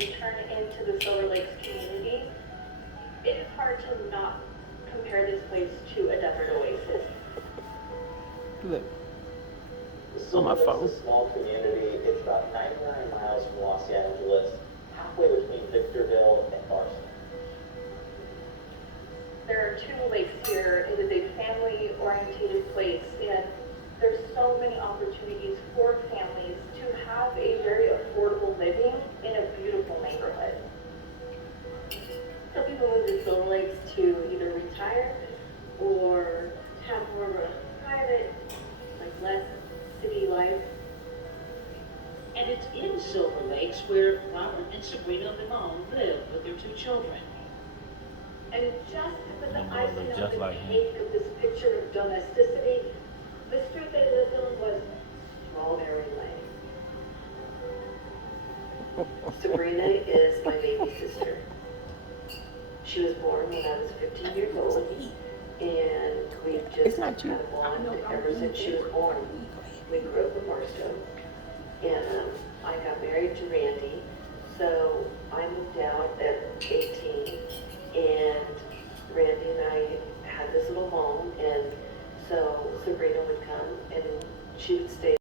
you turn into the Silver Lakes community, it is hard to not compare this place to a desert oasis. Look. On my phone. It's a small community. It's about 99 miles from Los Angeles, halfway between Victorville and Carson. There are 2 lakes here. It is a family-oriented place, and there's so many opportunities for families to have a very affordable living in a beautiful neighborhood. Some people move to Silver Lakes to either retire or have more of a private, like less city life. And it's in Silver Lakes where Robert and Sabrina Limon live with their 2 children. And just to put the Limon icing look on just the like him. cake of this picture of domesticity, the street they lived on was Strawberry Lane. Sabrina is my baby sister. She was born when I was 15 years old, and we've just not kind you. of bonded ever since she was born. We grew up in Barstow, and I got married to Randy, so I moved out at 18, and Randy and I had this little home, and so Sabrina would come, and she would stay